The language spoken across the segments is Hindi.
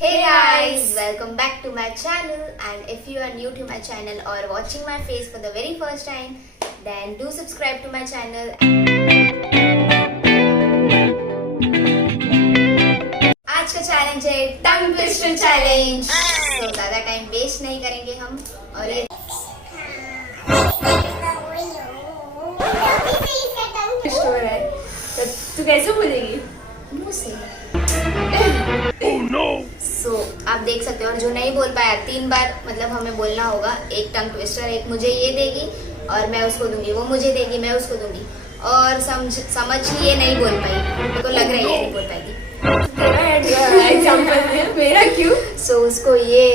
Hey guys, welcome back to my channel, and if you are new to my channel or watching my face for the very first time, then do subscribe to my channel. आज का चैलेंज है टंग ट्विस्टर चैलेंज। तो ज्यादा टाइम वेस्ट नहीं करेंगे हम और ये स्टोर है तो तू कैसे बोलेगी मुंह से। सो आप देख सकते हो, और जो नहीं बोल पाया 3 बार मतलब हमें बोलना होगा। एक टंग ट्विस्टर, एक मुझे ये देगी और मैं उसको दूंगी, वो मुझे देगी मैं उसको दूंगी। और समझ ये नहीं बोल पाई, मेरे को लग रहा है ये नहीं बोल पाएगी। तेरा एग्जांपल है, मेरा क्यों? सो उसको ये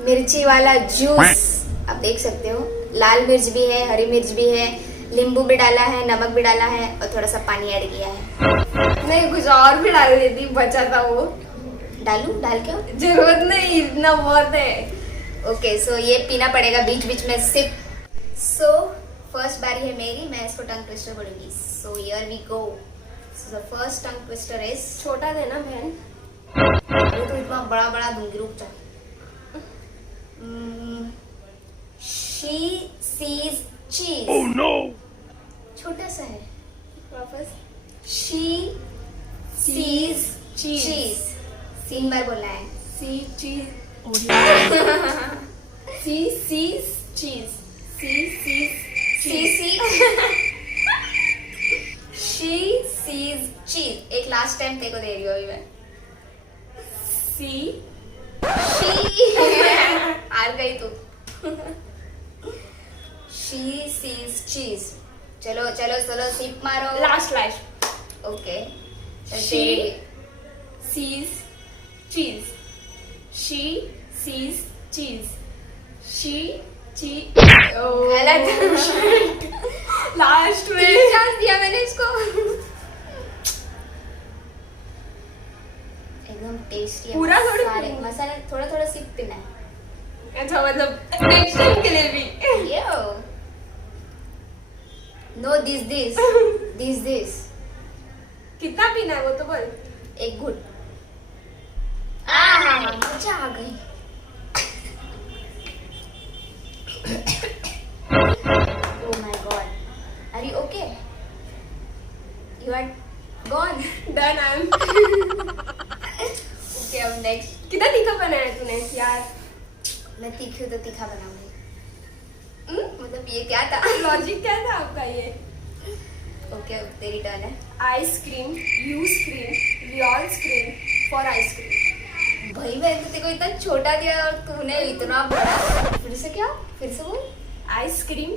मिर्ची वाला जूस आप देख सकते हो, लाल मिर्च भी है, हरी मिर्च भी है, नींबू भी डाला है, नमक भी डाला है और थोड़ा सा पानी ऐड किया है। नहीं, कुछ और भी डाल देती, बचा था वो। डाल क्यों? जरूरत नहीं, इतना बहुत है। ओके, सो ये पीना पड़ेगा बीच बीच में सिप। सो फर्स्ट बारी है मेरी, मैं इसको टंग ट्विस्टर बोलूंगी। So here we go. So the first tongue twister is, छोटा देना बहन। ये तो इतना बड़ा बड़ा दूंगी, रुक जा। शी सीज चीज। Oh no! छोटा सा है। वापस। She sees cheese. चीज। 3 बार बोलना है। सी चीज सी सीज चीज सी सीज शी सीज चीज। एक लास्ट टाइम तेरे को दे रही हूँ अभी मैं। सी हार गई तू। शी सीज चीज। चलो चलो चलो सिप मारो। Last okay. She sees cheese. She sees cheese. गलत। लास्ट में 3 चांस दिया मैंने इसको। एकदम टेस्टी है। पूरा थोड़ी सारे पीना। मसाले थोड़ा थोड़ा सिप पीना है। अच्छा, मतलब नेक्स्ट टाइम के लिए भी। Yo. No, this. कितना पीना है वो तो बोल। एक घुट। मजा आ गई। Oh my God. Are you okay? You are gone. Done I am. Okay, अब next. कितना तीखा बनाया तूने यार? मैं तीखी हूँ तो तीखा बनाऊंगी। मतलब ये क्या था? लॉजिक क्या था आपका ये? ओके, अब तेरी टर्न है। Ice cream, you scream, we all scream for ice cream. भाई मैंने तो तेरे को इतना छोटा दिया और तूने इतना बड़ा। फिर से क्या? फिर से बोल। Ice cream,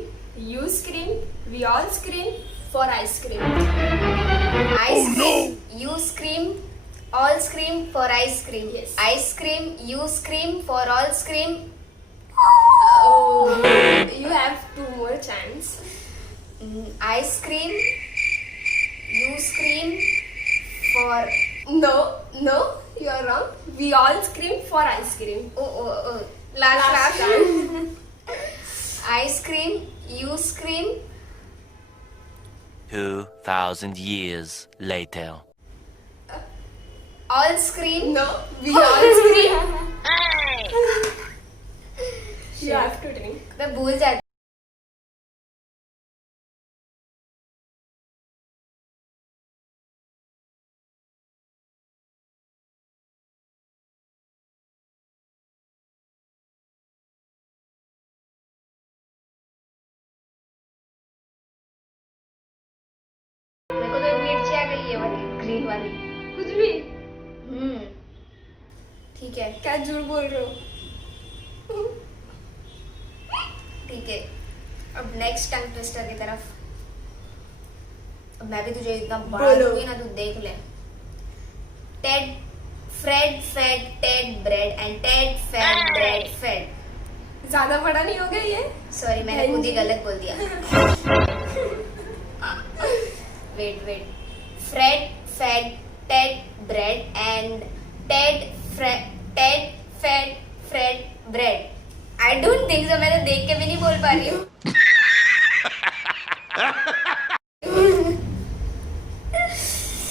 you scream, we all scream for ice cream. You scream, all scream for ice cream. Yes. Ice cream, you scream for all scream. Oh, you have 2 more chance. Ice cream, you scream for. No, you are wrong. We all scream for ice cream. Oh. Last time. Ice cream, you scream. 2,000 years later. All scream. No, we all scream. You have to drink. मैं भूल जाती। मेरे को तो मिर्ची आ गई है वाली, ग्रीन वाली। कुछ भी। ठीक है। क्या झूठ बोल रहे हो? ठीक है, अब नेक्स्ट टंग ट्विस्टर की तरफ। अब मैं भी तुझे इतना बड़ा बोलो। दूंगी ना, तू देख ले। Ted Fred fed Ted bread and Ted fed bread fed. ज्यादा बड़ा नहीं हो गया ये? सॉरी, मैंने खुद ही गलत बोल दिया। Wait. Fred fed Ted bread and Ted fed Fred bread. I don't think so. मैं तो देख के भी नहीं बोल पा रही हूँ।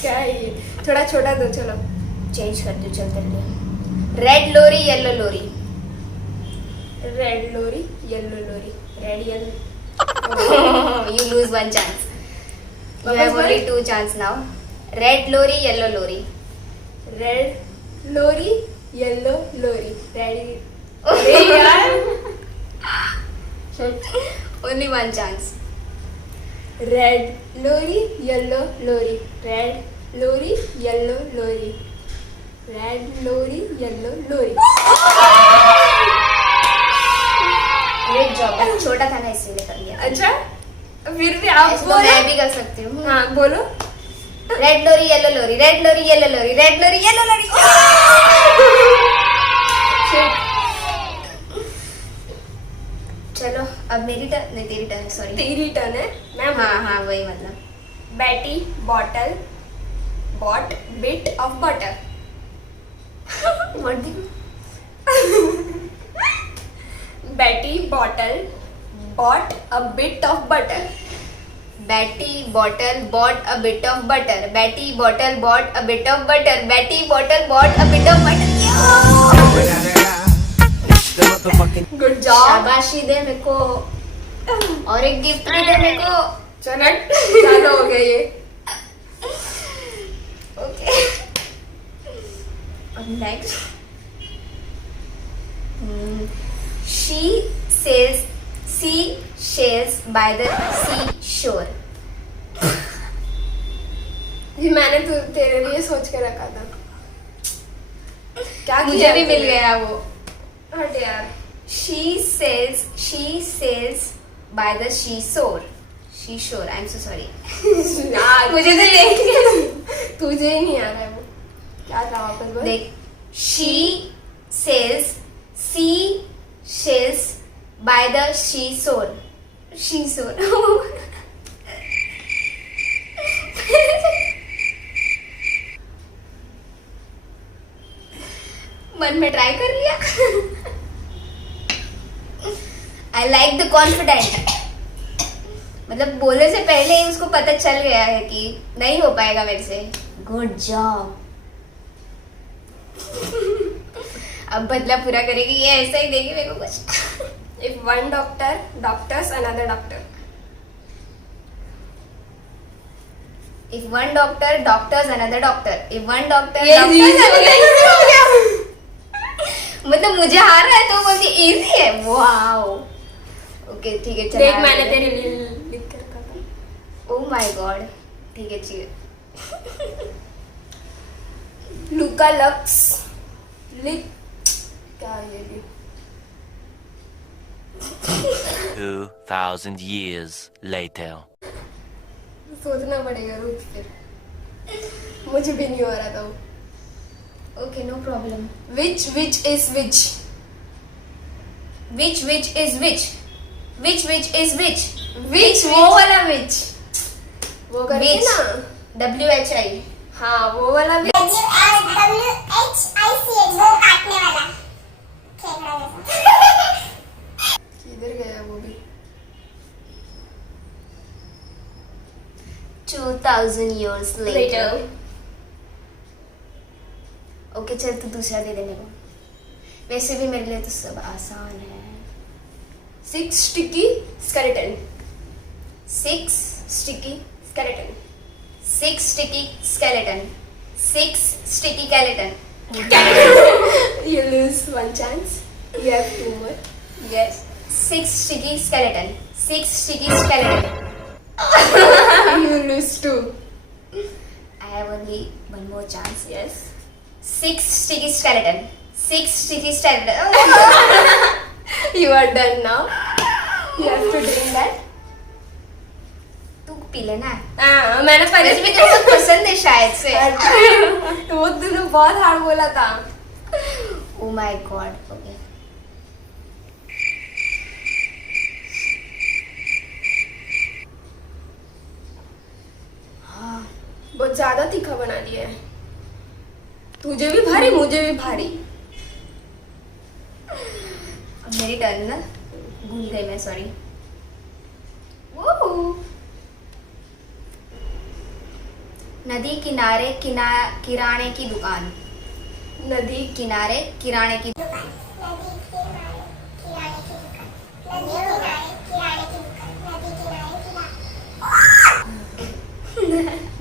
क्या है ये? थोड़ा छोटा दो, चलो। चेंज कर दो, चल तेरे लिए। Red lorry yellow lorry. Red lorry yellow lorry. Red yellow. You lose one chance. You have was only mine? 2 chance now. Red lorry, yellow lorry. Red lorry yellow lorry. Ready. अरे यार. Only one chance. Red lorry yellow lorry. Red lorry yellow lorry. Red lorry yellow lorry. Great job. छोटा था ना इसलिए कर लिया. अच्छा फिर भी आप ऐसे तो मैं बोलो. भी कर सकती हूँ. हाँ बोलो. Red lorry yellow lorry. Red lorry yellow lorry. Red lorry yellow लोरी. चलो अब मेरी टर्न. नहीं तेरी टर्न. सॉरी. तेरी टर्न है. मैं हाँ हाँ वही मतलब. Betty bottle bought bit of butter. What the? Betty bottle bought a bit of butter. Betty bottle bought a bit of butter. Betty bottle bought a bit of butter. Betty bottle bought a bit of butter. Good job. शाबाशी दे मेरे को. और एक गिफ्ट भी दे मेरे को. चलो चलो हो गया ये. ओके. अब next. She says seashells by the seashore. ये मैंने तेरे लिए सोच के रखा था. क्या मुझे किया भी मिल तूने? गया वो. हट यार. She sails by the seashore. Seashore. I'm so sorry. यार मुझे तो देख. तुझे ही नहीं आ रहा है वो. क्या था वापस बोल. देख. She sails by the seashore. Seashore. मन में ट्राई कर लिया. I like the confident. मतलब बोलने से पहले ही उसको पता चल गया है कि नहीं हो पाएगा मेरे से. Good job. अब बदला पूरा करेगी ये. ऐसा ही देगी मेरे को कुछ. If one doctor doctors another doctor. If one doctor doctors another doctor. If one doctor ये doctors easy हो गया, easy हो गया. मतलब मुझे हार रहा है तो बोलती इजी है. वाओ. ओके ठीक है. देख मैंने तेरे लिए लिख कर रखा था. Oh my God. ठीक है ठीक है. लुका लक्स लिख. क्या ये भी 2,000 years later. सोचना पड़ेगा. रुक फिर. मुझे भी नहीं हो रहा था वो. Okay no problem. Which is which? Which is which? Which is which? Which वो वाला which. वो करके Which? ना. WHI. हाँ वो वाला which. किधर गया वो भी. 2000 years later. Later. ओके चल तू दूसरा दे दे मेरे को. वैसे भी मेरे लिए तो सब आसान है. 6 sticky skeleton. 6 Sticky skeleton. 6 sticky skeleton. 6 sticky skeleton. You lose one chance. You have 2 more. Yes. 6 sticky skeleton. 6 sticky skeleton. You lose 2. I have only one more chance. Yes. 6 sticky skeleton. 6 sticky skeleton. You are done now. You have to drink that. तू पी लेना. हाँ मैंने वैसे पहले भी तेरे को पसंद है शायद से. तो वो तूने बहुत हार्ड बोला था. Oh my god. Okay. हाँ. बहुत ज्यादा तीखा बना दिया है. तुझे भी भारी मुझे भी भारी. अब मेरी टर्न ना. भूल गई मैं. सॉरी. नदी किनारे किराने की दुकान. नदी किनारे किराने की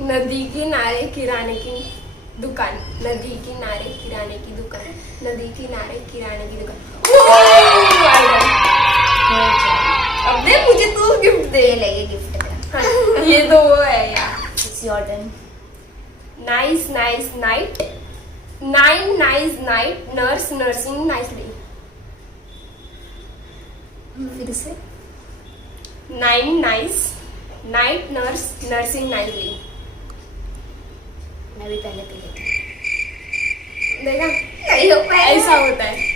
नदी किनारे किराने की दुकान, नदी किनारे किराने की दुकान, नदी किनारे किराने की दुकान। अब दे मुझे, तू गिफ्ट दे। ये लगे गिफ्ट का। हाँ, ये तो वो है यार। It's your turn. Nice nice night, nine nice night, nurse nursing nicely. फिर से nine nice night, nurse nursing nicely. मैं भी पहले पी लेती हूँ। देखा, नहीं हो पाएगा। ऐसा होता है।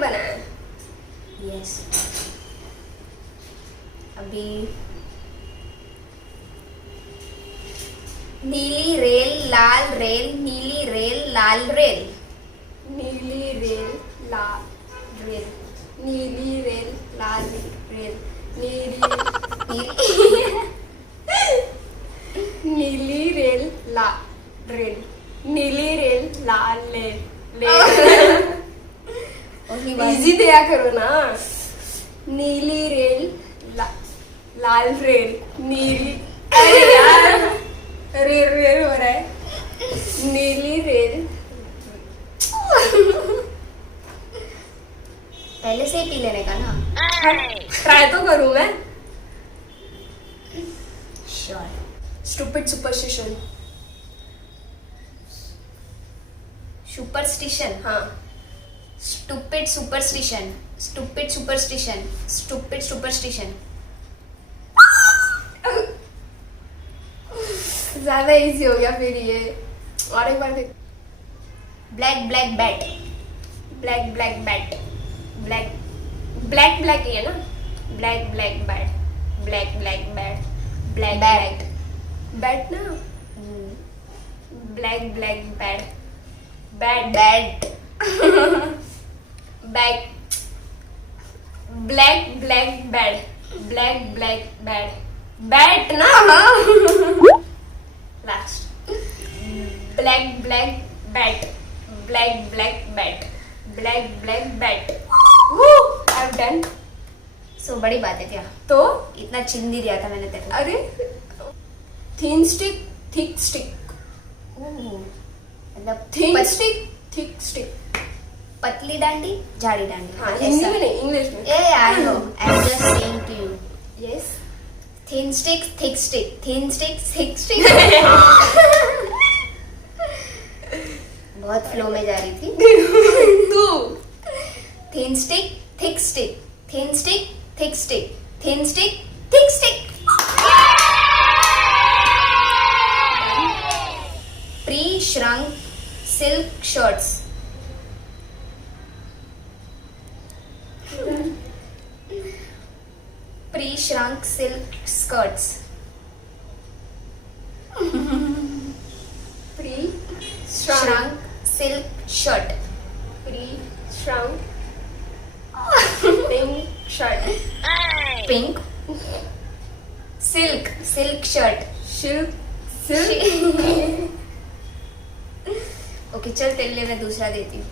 बनाया यस। अभी नीली रेल लाल रेल, नीली रेल लाल रेल। नीली रेल लाल रेल, नीली रेल लाल रेल, नीली नीली रेल लाल रेल, नीली रेल लाल रेल। वही बात। इजी दिया करो ना। नीली रेल लाल रेल, नीली, अरे यार रेल रेल हो रहा है। नीली रेल। पहले से ही पी लेने का ना। ट्राई तो करूं मैं। श्योर। Stupid superstition. सुपरस्टिशन। हाँ, stupid superstition, stupid superstition, stupid superstition. ज्यादा इजी हो गया फिर ये। और एक बार देख। Black black bat. Black black bat, black black black ही है ना। Black black bat, black black bat, black bat. Bat ना। Black black bat, bat bat. Back, black black bat, black black bat, bat ना। Last. Black black bat, black black bat, black black bat. I have done. So बड़ी बात है क्या? तो इतना चिंदी दिया था मैंने तेरे को। अरे थिन स्टिक थिक स्टिक, मतलब थिन स्टिक थिक स्टिक। पतली डांडी झाड़ी डांडी। हाँ, हिंदी में नहीं, इंग्लिश में। ए I know, I am just saying to you. Yes. Thin stick thick stick, thin stick thick stick. बहुत फ्लो में जा रही थी। तू thin stick thick stick, thin stick thick stick, thin stick thick stick. Pre shrunk silk shirts. Pre shrunk silk skirts. Pre shrunk silk shirt. Pre shrunk pink shirt, pink silk silk shirt. Silk silk. Okay चल तेरे लिए मैं दूसरा देती हूँ।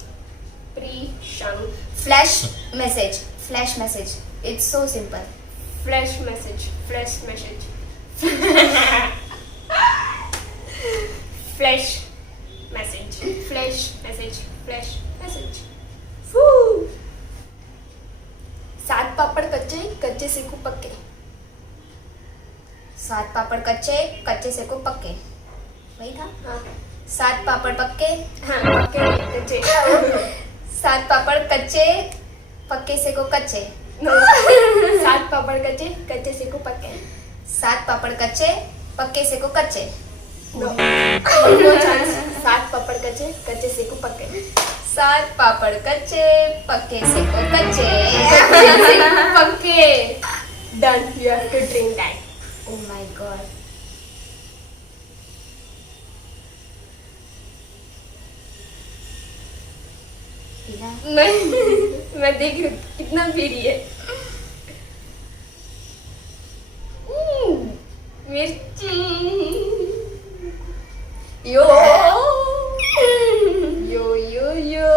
Pre shrunk flash message, flash message. It's so simple. Flash message, flash message, flash message, flash message, flash message. सात पापड़ कच्चे, कच्चे से को पक्के। सात पापड़ कच्चे, कच्चे से को पक्के। वही था। हाँ सात पापड़ पक्के। हाँ, पक्के कच्चे। सात पापड़ कच्चे, पक्के से को कच्चे। No. सात पापड़ कच्चे, कच्चे से को पक्के। सात पापड़ कच्चे, पक्के से को कच्चे। No. One more chance. सात पापड़ कच्चे, कच्चे से को पक्के। सात पापड़ कच्चे, पक्के से को कच्चे। कच्चे से को पक्के। Done. You have to drink that. Oh my god. मैं देख रही हूँ कितना पी रही है। मिर्ची यो यो यो यो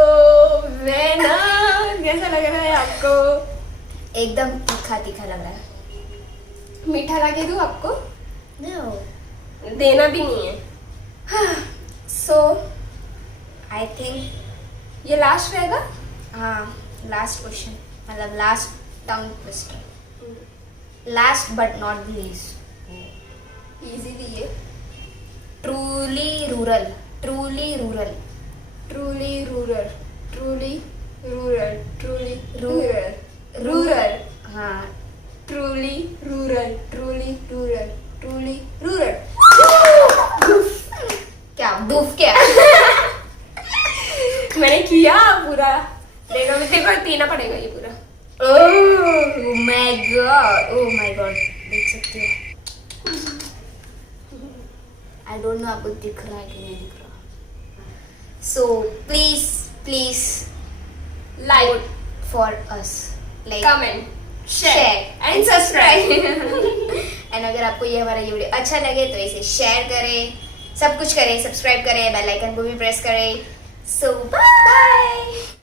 वेना, कैसा लग रहा है आपको? एकदम तीखा तीखा लग रहा है। मीठा लगे दूं आपको? No. देना भी नहीं है। So, I think ये लास्ट रहेगा। हाँ लास्ट क्वेश्चन, मतलब last tongue twister, last but not least. Easy भी है। Truly rural, truly rural, truly rural, truly rural, truly rural, rural, हाँ truly rural, truly rural, truly rural. क्या बुफ क्या? मैंने किया पूरा। देखो देखो पीना पड़ेगा ये पूरा। Oh my God, oh my God, देख सकते हो। आई डोंट नो आपको दिख रहा है कि नहीं दिख रहा। So please please like for us, like comment share and subscribe. And अगर आपको ये हमारा ये वीडियो अच्छा लगे तो इसे शेयर करें, सब कुछ करें, सब्सक्राइब करें, बेल आइकन को भी प्रेस करें। सो बाय।